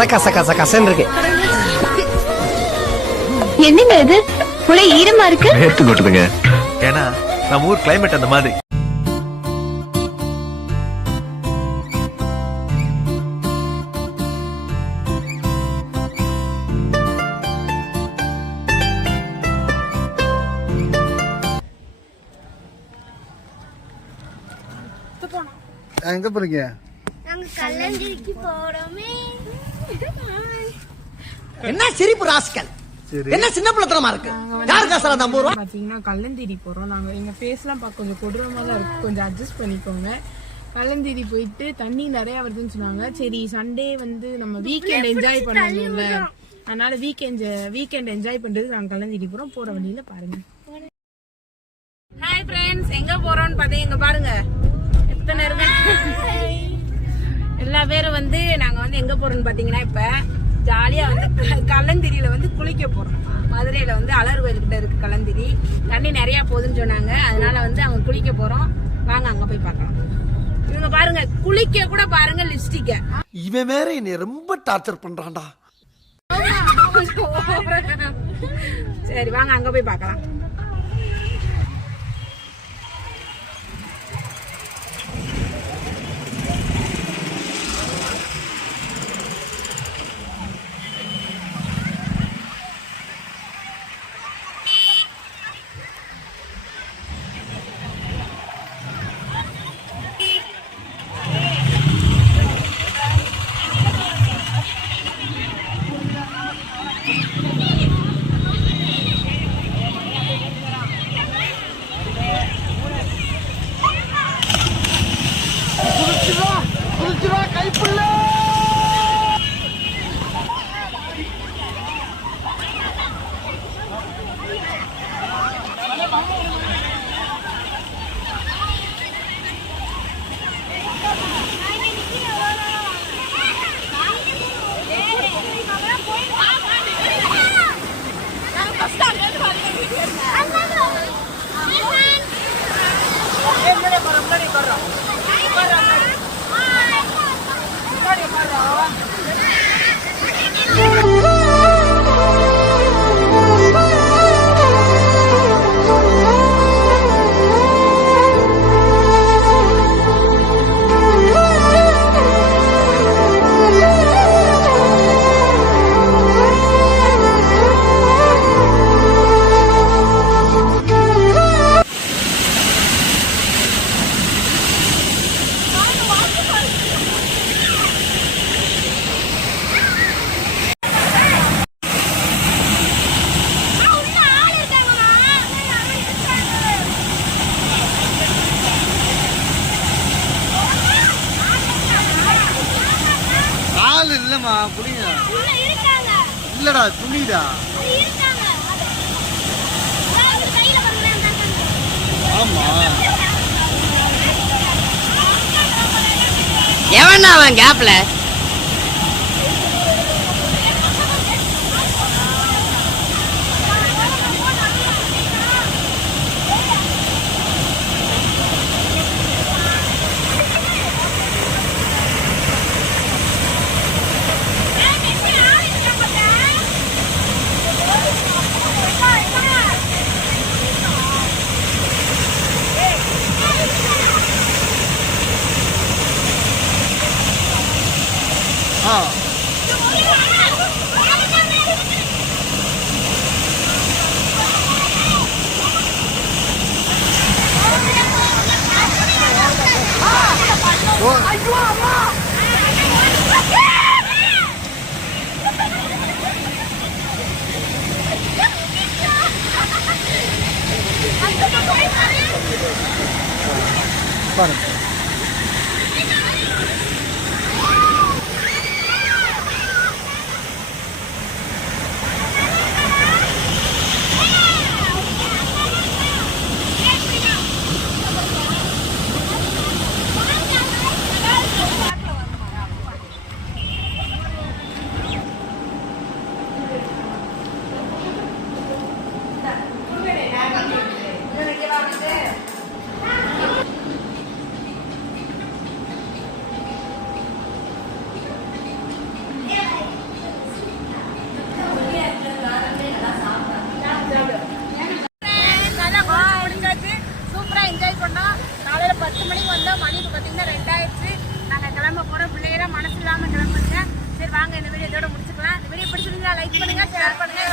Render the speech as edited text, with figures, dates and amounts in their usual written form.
கச கச கச கசன்னு இருக்கு. என்னங்க இது ஒரே ஈரமா இருக்கு? நேத்து கொட்டுதுங்க. ஏன்னா நம்ம ஊர் கிளைமேட் அந்த மாதிரி. எங்க போறீங்க? நாங்க கல்லந்திரிக்கு போறோமே. என்ன சிரிப்பு ராஸ்கல், என்ன சின்ன பிள்ளைத்தனமா இருக்கு. யாரு காசல நம்ம ஊர் பாத்தீங்கன்னா கல்லந்தேரி போறோம். நாங்க எங்க ஃபேஸ் எல்லாம் கொஞ்சம் கொடூரமா தான் இருக்கு, கொஞ்சம் அட்ஜஸ்ட் பண்ணிக்கோங்க. கல்லந்தேரி போயிட்டு தண்ணி நிறைய வருதுன்னு சொன்னாங்க. சரி சண்டே வந்து நம்ம வீக்கெண்ட் என்ஜாய் பண்ணணும்ல, அதனால வீக்கெண்ட் என்ஜாய் பண்றதுக்கு நாங்க கல்லந்தேரி போறோம். போற வழியில பாருங்க. ஹாய் ஃப்ரெண்ட்ஸ், எங்க போறோம்னு பாத்தீங்க, இங்க பாருங்க எத்தனை இருக்கு. எல்லா பேரும் வந்து நாங்க வந்து எங்க போறோம்னு பாத்தீங்கன்னா இப்ப ஜாலியா வந்து கல்லந்திரியில வந்து குளிக்க போறோம். மதுரையில வந்து அலர் கோயில்கிட்ட இருக்கு கல்லந்திரி, தண்ணி நிறைய போகுதுன்னு சொன்னாங்க. அதனால வந்து அவங்க குளிக்க போறோம். வாங்க அங்க போய் பார்க்கலாம். இவங்க பாருங்க குளிக்க கூட பாருங்க லிப்ஸ்டிக்க. இவன் வேற என்னை ரொம்ப டார்ச்சர் பண்றான்டா. சரி வாங்க அங்க போய் பார்க்கலாம். இல்லம்மா புரியுங்க. இல்லடா துணிடா. ஆமா எவன் அவன் கேப்ல பாருங்க. லைக் பண்ணுங்க ஷேர் பண்ணுங்க